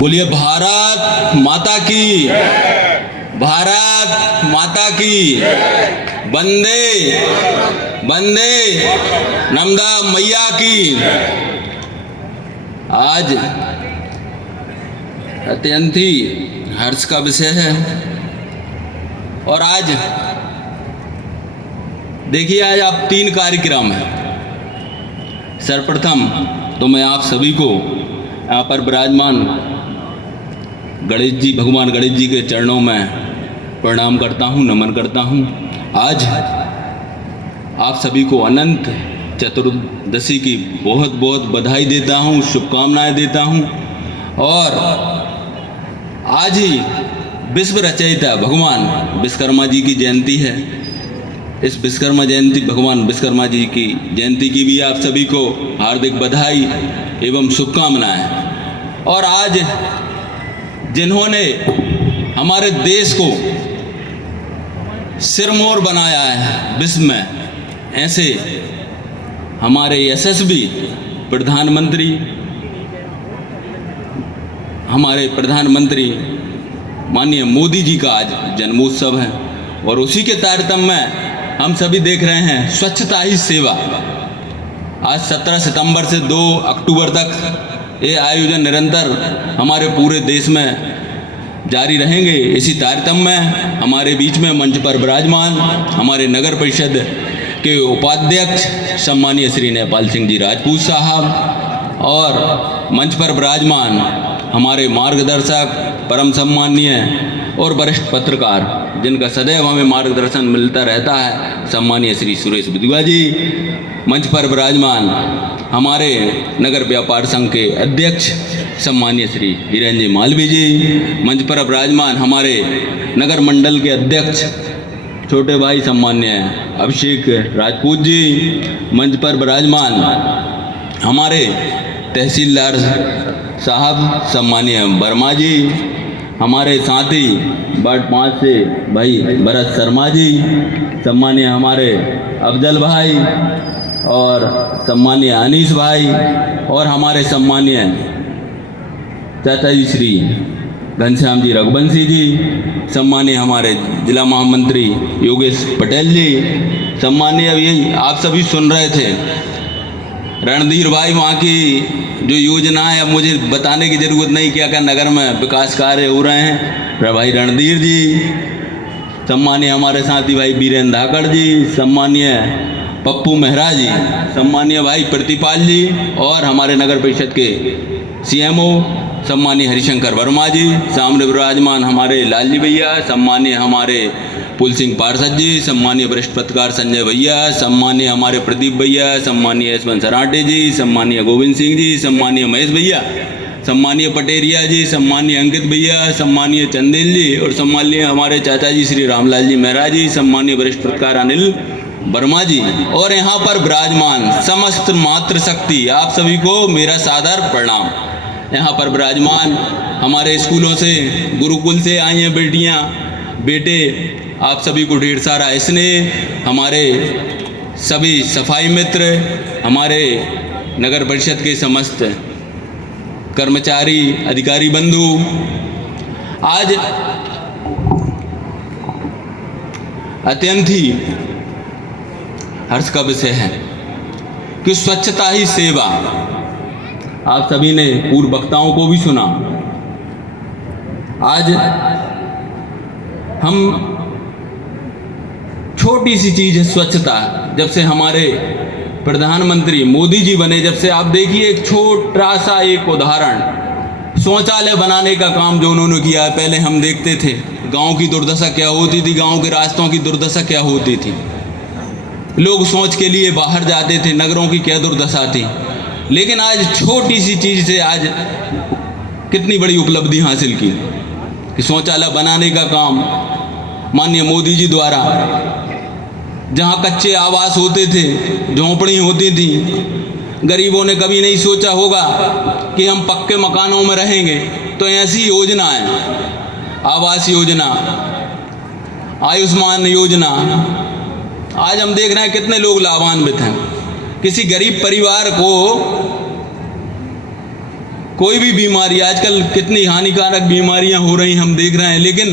बोलिए भारत माता की, भारत माता की, वंदे वंदे नर्मदा मैया की। आज अत्यंत ही हर्ष का विषय है। और आज देखिए, आज आप 3 कार्यक्रम हैं। सर्वप्रथम तो मैं आप सभी को यहाँ पर विराजमान गणेश जी, भगवान गणेश जी के चरणों में प्रणाम करता हूँ, नमन करता हूँ। आज आप सभी को अनंत चतुर्दशी की बहुत बहुत बधाई देता हूँ, शुभकामनाएं देता हूँ। और आज ही विश्व रचयिता भगवान विश्वकर्मा जी की जयंती है। इस विश्वकर्मा जयंती, भगवान विश्वकर्मा जी की जयंती की भी आप सभी को हार्दिक बधाई एवं शुभकामनाएं। और आज जिन्होंने हमारे देश को सिरमौर बनाया है विश्व में, ऐसे हमारे यशस्वी प्रधानमंत्री, हमारे प्रधानमंत्री माननीय मोदी जी का आज जन्मोत्सव है। और उसी के तारतम्य में हम सभी देख रहे हैं स्वच्छता ही सेवा। आज 17 सितंबर से 2 अक्टूबर तक ये आयोजन निरंतर हमारे पूरे देश में जारी रहेंगे। इसी तारतम्य में हमारे बीच में मंच पर विराजमान हमारे नगर परिषद के उपाध्यक्ष सम्मानीय श्री नेपाल सिंह जी राजपूत साहब, और मंच पर विराजमान हमारे मार्गदर्शक, परम सम्मानीय और वरिष्ठ पत्रकार जिनका सदैव हमें मार्गदर्शन मिलता रहता है, सम्मानीय श्री सुरेश बिदुआ जी। मंच पर विराजमान हमारे नगर व्यापार संघ के अध्यक्ष सम्मानीय श्री हीरेन जी मालवी जी। मंच पर विराजमान हमारे नगर मंडल के अध्यक्ष छोटे भाई सम्मान्य अभिषेक राजपूत जी। मंच पर विराजमान हमारे तहसीलदार साहब सम्मानीय वर्मा जी, हमारे साथी वार्ड 5 से भाई भरत शर्मा जी, सम्मानीय हमारे अफजल भाई और सम्मानीय अनीस भाई, और हमारे सम्मानीय चाचा जी श्री घनश्याम जी रघुवंशी जी, सम्मानीय हमारे जिला महामंत्री योगेश पटेल जी, सम्मानीय अभी आप सभी सुन रहे थे रणधीर भाई, वहाँ की जो योजना है अब मुझे बताने की ज़रूरत नहीं, क्या क्या नगर में विकास कार्य हो रहे हैं, भाई रणधीर जी, सम्मानीय हमारे साथी भाई वीरेंद्र धाकड़ जी, सम्मानीय पप्पू मेहरा जी, सम्मानीय भाई प्रतिपाल जी, और हमारे नगर परिषद के सीएमओ सम्मानीय हरिशंकर वर्मा जी। सामने विराजमान हमारे लालजी भैया, सम्मानीय हमारे पुल सिंह पार्षद जी, सम्मानीय वरिष्ठ पत्रकार संजय भैया, सम्मानीय हमारे प्रदीप भैया, सम्मानीय यशवंत सराटे जी, सम्मानीय गोविंद सिंह जी, सम्मानीय महेश भैया, सम्मानीय पटेरिया जी, सम्मानीय अंकित भैया, सम्मानीय चंदेल जी, और सम्मानीय हमारे चाचा जी श्री रामलाल जी मेहरा जी, सम्मानीय वरिष्ठ पत्रकार अनिल वर्मा जी, और यहाँ पर विराजमान समस्त मातृशक्ति, आप सभी को मेरा सादर प्रणाम। यहाँ पर विराजमान हमारे स्कूलों से, गुरुकुल से आई हैं बेटियाँ, बेटे, आप सभी को ढेर सारा स्नेह। हमारे सभी सफाई मित्र, हमारे नगर परिषद के समस्त कर्मचारी, अधिकारी बंधु, आज अत्यंत ही हर्ष का विषय है कि स्वच्छता ही सेवा। आप सभी ने पूर्व वक्ताओं को भी सुना। आज हम छोटी सी चीज़ है स्वच्छता। जब से हमारे प्रधानमंत्री मोदी जी बने, जब से आप देखिए एक छोटा सा एक उदाहरण, शौचालय बनाने का काम जो उन्होंने किया है। पहले हम देखते थे गांव की दुर्दशा क्या होती थी, गांव के रास्तों की दुर्दशा क्या होती थी, लोग शौच के लिए बाहर जाते थे, नगरों की क्या दुर्दशा थी। लेकिन आज छोटी सी चीज़ से आज कितनी बड़ी उपलब्धि हासिल की कि शौचालय बनाने का काम माननीय मोदी जी द्वारा, जहाँ कच्चे आवास होते थे, झोंपड़ी होती थी, गरीबों ने कभी नहीं सोचा होगा कि हम पक्के मकानों में रहेंगे। तो ऐसी योजनाएं, आवास योजना, आयुष्मान योजना, आज हम देख रहे हैं कितने लोग लाभान्वित हैं। किसी गरीब परिवार को कोई भी बीमारी, आजकल कितनी हानिकारक बीमारियां हो रही हम देख रहे हैं, लेकिन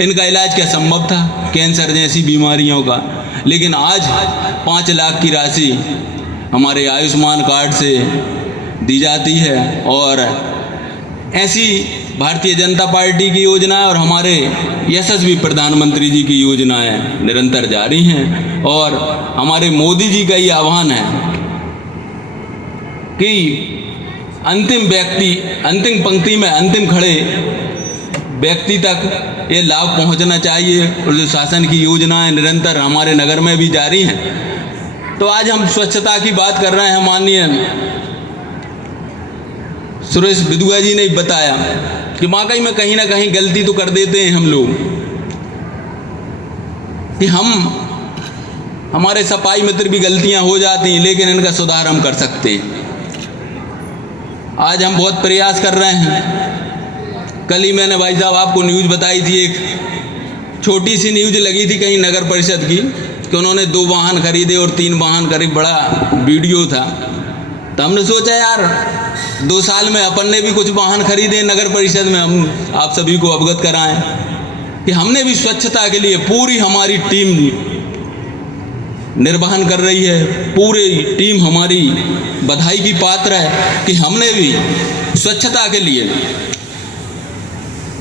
इनका इलाज क्या संभव था, कैंसर जैसी बीमारियों का। लेकिन आज 5 लाख की राशि हमारे आयुष्मान कार्ड से दी जाती है, और ऐसी भारतीय जनता पार्टी की योजना और हमारे यशस्वी प्रधानमंत्री जी की योजनाएं निरंतर जारी हैं। और हमारे मोदी जी का ये आह्वान है कि अंतिम व्यक्ति, अंतिम पंक्ति में अंतिम खड़े व्यक्ति तक ये लाभ पहुंचना चाहिए, और जो शासन की योजनाएं निरंतर हमारे नगर में भी जारी हैं। तो आज हम स्वच्छता की बात कर रहे हैं। माननीय सुरेश बिदुआ जी ने बताया कि वाकई में कहीं ना कहीं गलती तो कर देते हैं हम लोग, कि हमारे सफाई मित्र भी गलतियां हो जाती हैं, लेकिन इनका सुधार हम कर सकते हैं। आज हम बहुत प्रयास कर रहे हैं। कल ही मैंने भाई साहब आपको न्यूज़ बताई थी, एक छोटी सी न्यूज़ लगी थी कहीं नगर परिषद की, कि उन्होंने 2 वाहन खरीदे और 3 वाहन करीब, बड़ा वीडियो था। तो हमने सोचा यार 2 साल में अपन ने भी कुछ वाहन खरीदे नगर परिषद में, हम आप सभी को अवगत कराएं कि हमने भी स्वच्छता के लिए पूरी हमारी टीम निर्वहन कर रही है। पूरी टीम हमारी बधाई की पात्र है कि हमने भी स्वच्छता के लिए,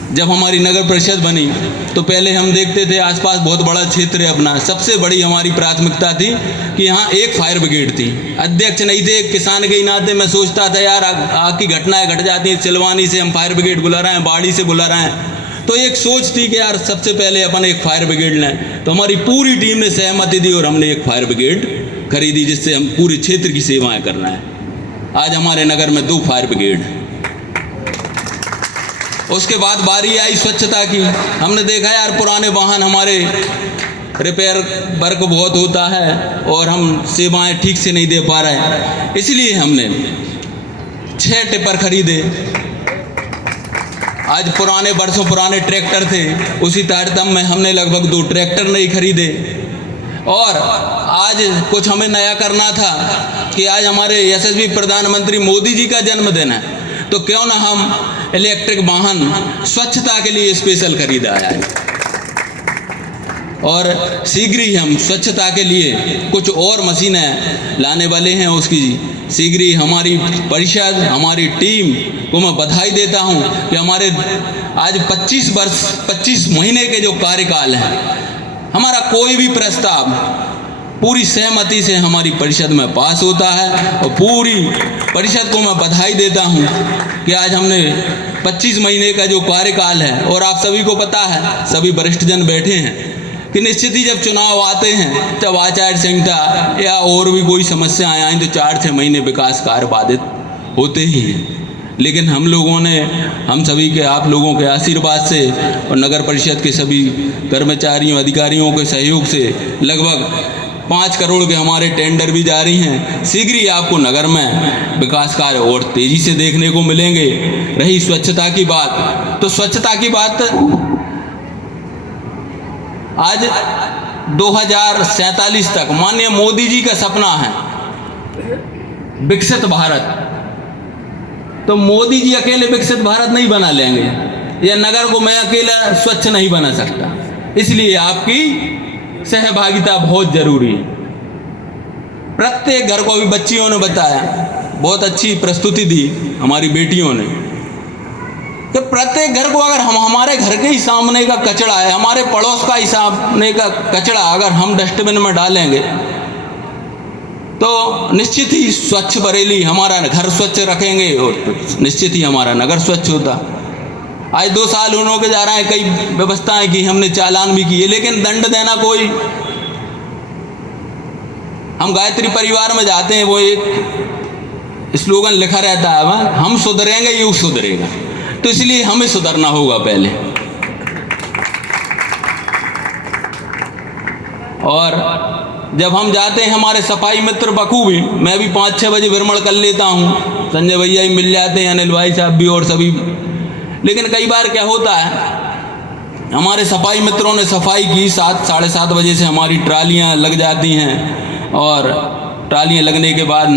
जब हमारी नगर परिषद बनी तो पहले हम देखते थे आसपास बहुत बड़ा क्षेत्र है अपना, सबसे बड़ी हमारी प्राथमिकता थी कि यहाँ एक फायर ब्रिगेड थी, अध्यक्ष नहीं थे। एक किसान के नाते मैं सोचता था यार आग की घटनाएं घट जाती हैं, सिलवानी से हम फायर ब्रिगेड बुला रहे हैं, बाड़ी से बुला रहे हैं, तो एक सोच थी कि यार सबसे पहले अपन एक फायर ब्रिगेड लें। तो हमारी पूरी टीम ने सहमति दी और हमने एक फायर ब्रिगेड खरीदी, जिससे हम पूरे क्षेत्र की सेवाएं कर रहे हैं। आज हमारे नगर में 2 फायर ब्रिगेड। उसके बाद बारी आई स्वच्छता की। हमने देखा यार पुराने वाहन हमारे रिपेयर वर्क बहुत होता है और हम सेवाएं ठीक से नहीं दे पा रहे हैं, इसलिए हमने 6 टिपर खरीदे। आज पुराने वर्षों पुराने ट्रैक्टर थे, उसी तारतम्य में हमने लगभग 2 ट्रैक्टर नहीं खरीदे। और आज कुछ हमें नया करना था कि आज हमारे यशस्वी प्रधानमंत्री मोदी जी का जन्मदिन है, तो क्यों ना हम इलेक्ट्रिक वाहन स्वच्छता के लिए स्पेशल खरीदा है। और शीघ्र ही हम स्वच्छता के लिए कुछ और मशीनें लाने वाले हैं। उसकी शीघ्र ही हमारी परिषद, हमारी टीम को मैं बधाई देता हूं कि हमारे आज 25 महीने के जो कार्यकाल हैं, हमारा कोई भी प्रस्ताव पूरी सहमति से हमारी परिषद में पास होता है। और पूरी परिषद को मैं बधाई देता हूं कि आज हमने 25 महीने का जो कार्यकाल है, और आप सभी को पता है, सभी वरिष्ठ जन बैठे हैं, कि निश्चित ही जब चुनाव आते हैं, जब आचार संहिता या और भी कोई समस्याएं आएँ, तो 4-6 महीने विकास कार्य बाधित होते ही हैं। लेकिन हम लोगों ने, हम सभी के, आप लोगों के आशीर्वाद से और नगर परिषद के सभी कर्मचारियों अधिकारियों के सहयोग से लगभग 5 करोड़ के हमारे टेंडर भी जारी हैं। शीघ्र ही आपको नगर में विकास कार्य और तेजी से देखने को मिलेंगे। रही स्वच्छता की बात, तो स्वच्छता की बात आज 2047 तक माननीय मोदी जी का सपना है विकसित भारत। तो मोदी जी अकेले विकसित भारत नहीं बना लेंगे, या नगर को मैं अकेला स्वच्छ नहीं बना सकता, इसलिए आपकी सहभागिता बहुत जरूरी है। प्रत्येक घर को, अभी बच्चियों ने बताया, बहुत अच्छी प्रस्तुति दी हमारी बेटियों ने, कि प्रत्येक घर को अगर हम, हमारे घर के ही सामने का कचरा है, हमारे पड़ोस का ही सामने का कचरा अगर हम डस्टबिन में डालेंगे, तो निश्चित ही स्वच्छ बरेली, हमारा घर स्वच्छ रखेंगे और निश्चित ही हमारा नगर स्वच्छ होता। आज 2 साल उन्हों के जा रहे हैं, कई व्यवस्थाएं की, हमने चालान भी किए, लेकिन दंड देना कोई, हम गायत्री परिवार में जाते हैं, वो एक स्लोगन लिखा रहता है, हम सुधरेंगे युग सुधरेगा। तो इसलिए हमें सुधरना होगा पहले। और जब हम जाते हैं, हमारे सफाई मित्र बखूबी, मैं भी 5-6 बजे भ्रमण कर लेता हूँ, संजय भैया ही मिल जाते हैं, अनिल भाई साहब भी और सभी। लेकिन कई बार क्या होता है, हमारे सफाई मित्रों ने सफाई की, 7-7:30 बजे से हमारी ट्रालियाँ लग जाती हैं, और ट्रालियाँ लगने के बाद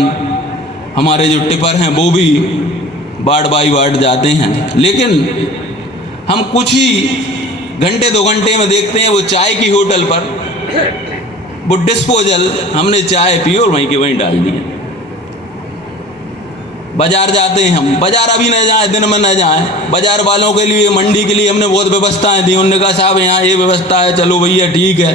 हमारे जो टिपर हैं वो भी वार्ड बाई वार्ड जाते हैं, लेकिन हम कुछ ही घंटे 2 घंटे में देखते हैं वो चाय की होटल पर वो डिस्पोजल हमने चाय पी और वहीं के वहीं डाल दिया। बाजार जाते हैं हम, बाजार अभी न जाए, दिन में न जाए, बाजार वालों के लिए, मंडी के लिए हमने बहुत व्यवस्थाएं दी। उन्होंने कहा साहब यहाँ ये व्यवस्था है, चलो भैया ठीक है,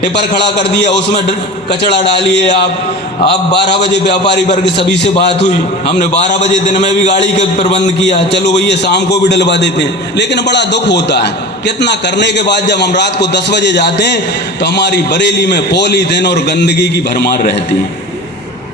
टिपर खड़ा कर दिया, उसमें कचरा डालिए आप 12 बजे व्यापारी वर्ग सभी से बात हुई, हमने 12 बजे दिन में भी गाड़ी का प्रबंध किया, चलो भैया शाम को भी डलवा देते हैं। लेकिन बड़ा दुख होता है, कितना करने के बाद जब हम रात को 10 बजे जाते हैं तो हमारी बरेली में पॉलीथीन और गंदगी की भरमार रहती है।